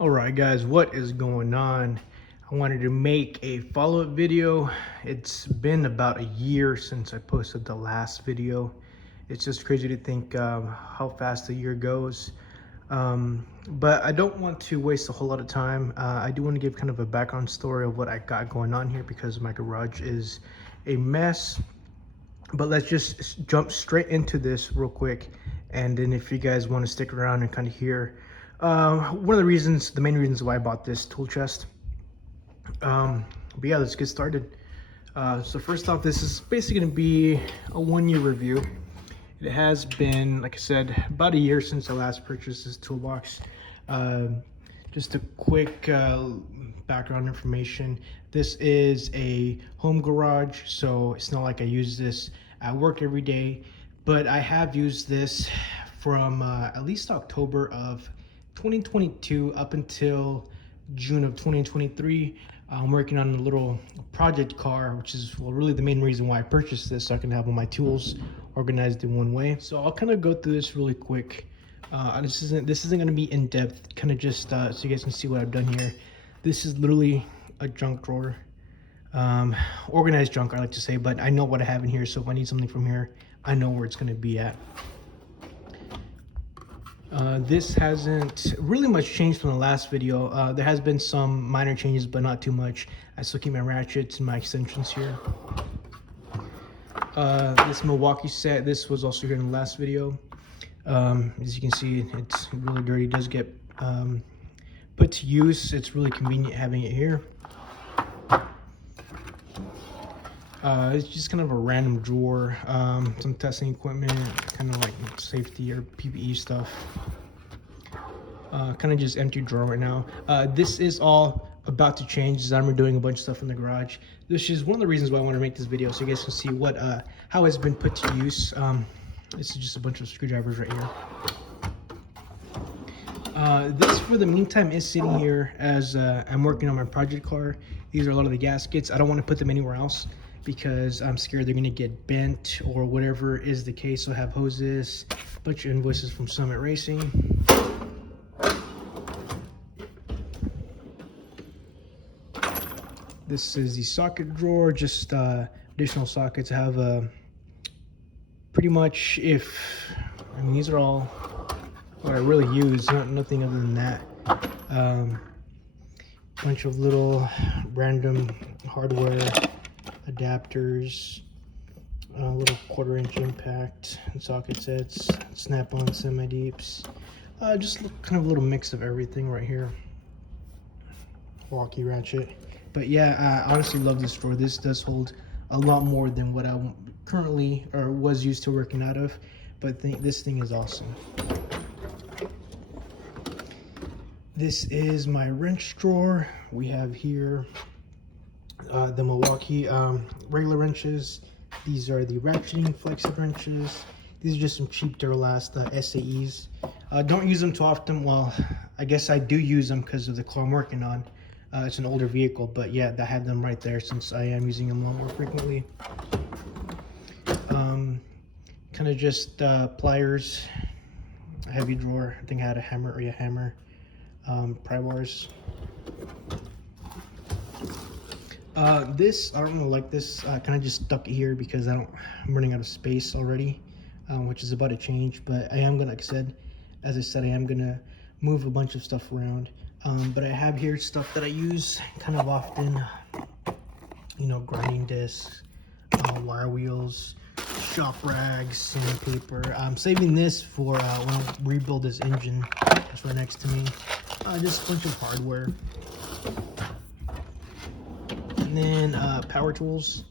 All right, guys, what is going on? I wanted to make a follow-up video. It's been about a year since I posted the last video. It's just crazy to think how fast a year goes. But I don't want to waste a whole lot of time. I do want to give kind of a background story of what I got going on here because my garage is a mess. But let's just jump straight into this real quick, and then if you guys want to stick around and kind of hear one of the main reasons why I bought this tool chest. But yeah, let's get started. So first off, this is basically going to be a 1-year review. It has been, like I said, about a year since I last purchased this toolbox. Just a quick background information. This is a home garage, so it's not like I use this at work every day, but I have used this from at least October of 2022 up until June of 2023. I'm working on a little project car, which is really the main reason why I purchased this, so I can have all my tools organized in one way. So I'll kind of go through this really quick. This isn't going to be in depth, kind of just so you guys can see what I've done here. This is literally a junk drawer, organized junk, I like to say, but I know what I have in here, so if I need something from here, I know where it's going to be at. This hasn't really much changed from the last video. There has been some minor changes, but not too much. I still keep my ratchets and my extensions here. This Milwaukee set, this was also here in the last video. As you can see, it's really dirty. It does get put to use. It's really convenient having it here. It's just kind of a random drawer, some testing equipment, kind of like safety or PPE stuff. Kind of just empty drawer right now. This is all about to change as I'm doing a bunch of stuff in the garage. This is one of the reasons why I want to make this video, so you guys can see what how it's been put to use. This is just a bunch of screwdrivers right here. This, for the meantime, is sitting here as I'm working on my project car. These are a lot of the gaskets. I don't want to put them anywhere else because I'm scared they're going to get bent or whatever is the case. So I have hoses, a bunch of invoices from Summit Racing. This is the socket drawer, just additional sockets. I have pretty much, these are all what I really use, nothing other than that. Bunch of little random hardware, adapters, little 1/4-inch impact socket sets, snap-on semi-deeps, just kind of a little mix of everything right here. Walkie ratchet. But yeah, I honestly love this drawer. This does hold a lot more than what I currently or was used to working out of, but this thing is awesome. This is my wrench drawer. We have here the Milwaukee regular wrenches. These are the ratcheting flexi wrenches. These are just some cheap Duralast SAEs. Don't use them too often. Well, I guess I do use them because of the car I'm working on. It's an older vehicle, but yeah, I have them right there since I am using them a lot more frequently. Kind of just pliers, a heavy drawer. I think I had a hammer, pry bars. This, I don't really like this. I kind of just stuck it here because I'm running out of space already, which is about to change, but I am gonna, like I said, I am gonna move a bunch of stuff around. But I have here stuff that I use kind of often, grinding discs, wire wheels, shop rags, sandpaper. I'm saving this for when I rebuild this engine. It's right next to me. Just a bunch of hardware. And then power tools.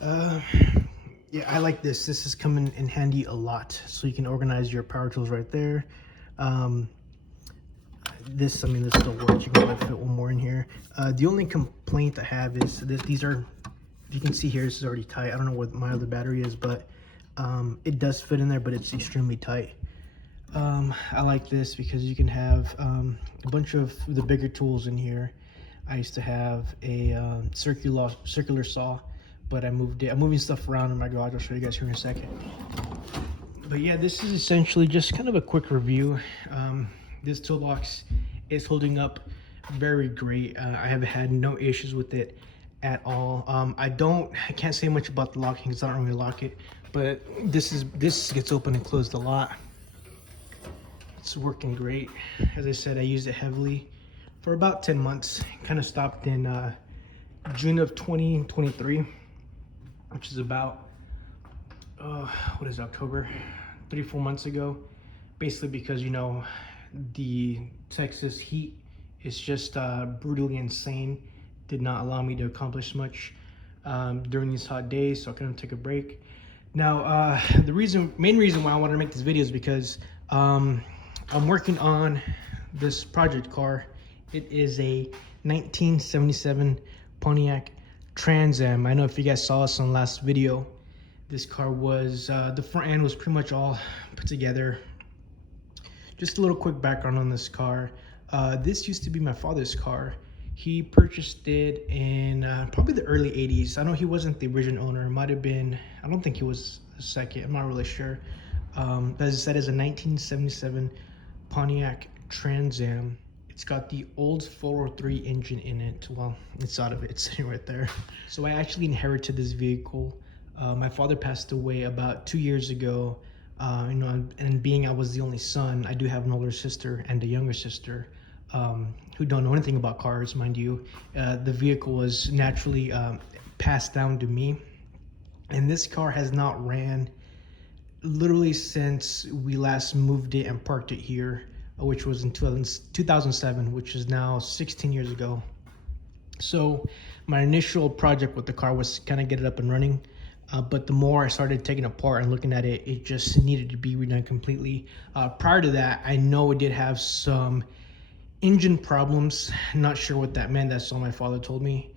Yeah, I like this. This is coming in handy a lot. So you can organize your power tools right there. This still works. You can probably fit one more in here. The only complaint I have is these are, if you can see here, this is already tight. I don't know what my other battery is, but it does fit in there, but it's extremely tight. I like this because you can have a bunch of the bigger tools in here. I used to have a circular saw, but I'm moving stuff around in my garage. I'll show you guys here in a second. But yeah, this is essentially just kind of a quick review. This toolbox It's holding up very great. I have had no issues with it at all. I can't say much about the locking because I don't really lock it, but this gets open and closed a lot. It's working great. As I said, I used it heavily for about 10 months. Kind of stopped in June of 2023, which is about what is October, 3-4 months ago. Basically because, you know, the Texas heat is just brutally insane. Did not allow me to accomplish much during these hot days, so I couldn't take a break. Now, the main reason why I wanted to make this video is because I'm working on this project car. It is a 1977 Pontiac Trans Am. I know if you guys saw us on the last video, this car was, the front end was pretty much all put together. Just a little quick background on this car. This used to be my father's car. He purchased it in probably the early 80s. I know he wasn't the original owner. It might have been, I don't think he was the second. I'm not really sure. But as I said, it's a 1977 Pontiac Trans Am. It's got the old 403 engine in it. Well, it's out of it. It's sitting right there. So I actually inherited this vehicle. My father passed away about 2 years ago. You know, and being I was the only son, I do have an older sister and a younger sister who don't know anything about cars, mind you. The vehicle was naturally passed down to me. And this car has not ran literally since we last moved it and parked it here, which was in 2007, which is now 16 years ago. So my initial project with the car was to kind of get it up and running. But the more I started taking it apart and looking at it, it just needed to be redone completely. Prior to that, I know it did have some engine problems. Not sure what that meant. That's all my father told me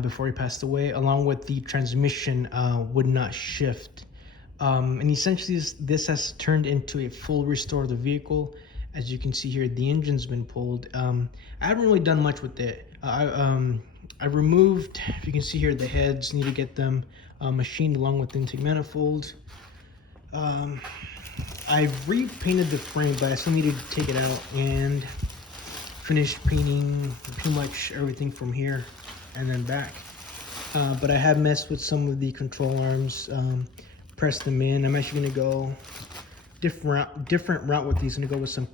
before he passed away, along with the transmission would not shift. And essentially this has turned into a full restore of the vehicle. As you can see here, the engine's been pulled. I haven't really done much with it. I removed, if you can see here, the heads, need to get them machined along with the intake manifold. I've repainted the frame, but I still needed to take it out and finish painting pretty much everything from here and then back. But I have messed with some of the control arms, pressed them in. I'm actually gonna go different route with these. I'm gonna go with some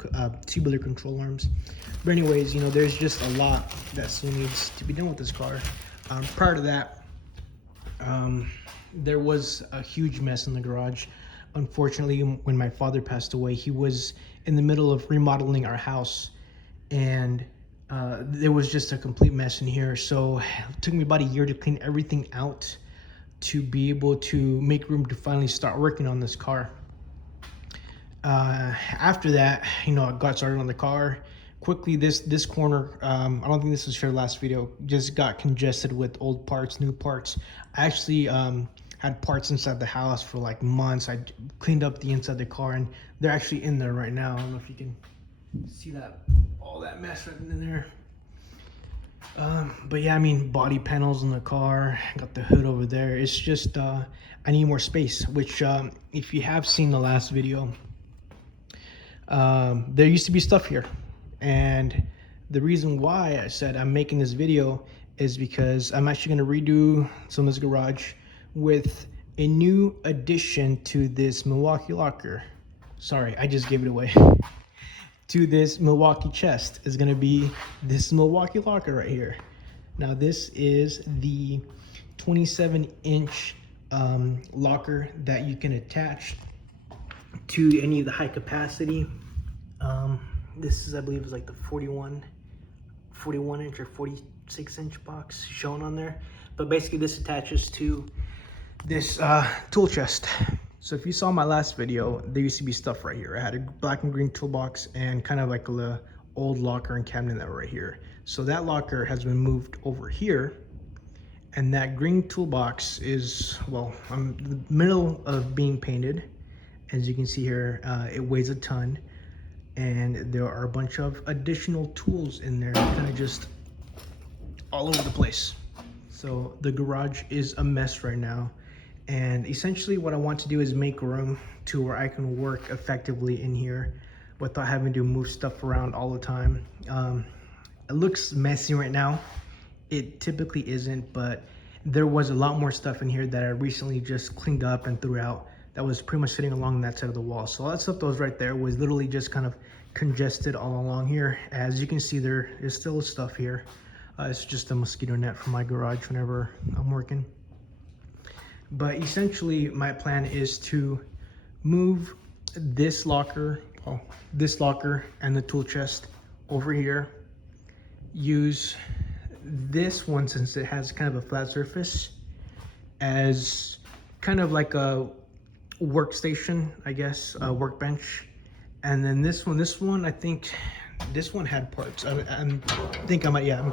tubular control arms. But anyways, you know, there's just a lot that still needs to be done with this car. Prior to that, there was a huge mess in the garage. Unfortunately, when my father passed away, he was in the middle of remodeling our house, and there was just a complete mess in here. So it took me about a year to clean everything out to be able to make room to finally start working on this car. After that, you know, I got started on the car. Quickly, this corner, I don't think this was shared last video, just got congested with old parts, new parts. I actually had parts inside the house for like months. I cleaned up the inside of the car, and they're actually in there right now. I don't know if you can see that, all that mess right in there. But yeah, I mean, body panels in the car, got the hood over there. It's just, I need more space, which if you have seen the last video, there used to be stuff here. And the reason why I said I'm making this video is because I'm actually going to redo some of this garage with a new addition to this Milwaukee locker. Sorry, I just gave it away. To this Milwaukee chest is going to be this Milwaukee locker right here. Now this is the 27-inch locker that you can attach to any of the high capacity. This is, I believe, is like the 41 inch or 46 inch box shown on there. But basically this attaches to this tool chest. So if you saw my last video, there used to be stuff right here. I had a black and green toolbox and kind of like a old locker and cabinet that were right here. So that locker has been moved over here, and that green toolbox is, well, I'm in the middle of being painted. As you can see here, it weighs a ton, and there are a bunch of additional tools in there, kind of just all over the place. So the garage is a mess right now. And essentially what I want to do is make room to where I can work effectively in here. without having to move stuff around all the time. It looks messy right now. It typically isn't, but there was a lot more stuff in here that I recently just cleaned up and threw out that was pretty much sitting along that side of the wall. So all that stuff that was right there was literally just kind of congested all along here. As you can see, there is still stuff here. It's just a mosquito net from my garage whenever I'm working. But essentially my plan is to move this locker, and the tool chest over here. Use this one, since it has kind of a flat surface, as kind of like a workstation, I guess, a workbench. And then this one, I think this one had parts. I think I might, yeah, I'm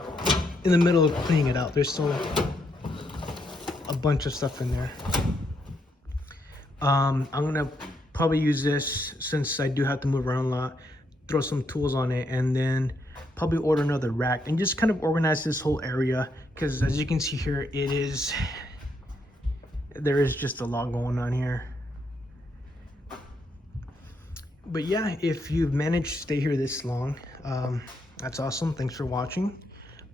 in the middle of cleaning it out. There's still a bunch of stuff in there. I'm gonna probably use this, since I do have to move around a lot, throw some tools on it, and then probably order another rack and just kind of organize this whole area, because as you can see here, there is just a lot going on here. But yeah, if you've managed to stay here this long, that's awesome. Thanks for watching.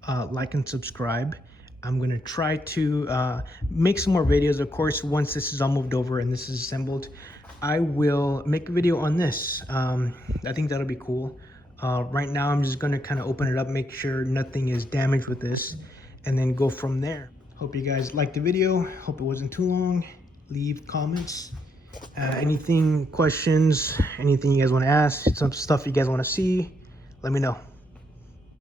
Like and subscribe. I'm gonna try to make some more videos. Of course, once this is all moved over and this is assembled, I will make a video on this. I think that'll be cool. Right now, I'm just gonna kind of open it up, make sure nothing is damaged with this, and then go from there. Hope you guys liked the video. Hope it wasn't too long. Leave comments. Anything, questions, anything you guys want to ask, some stuff you guys want to see, let me know.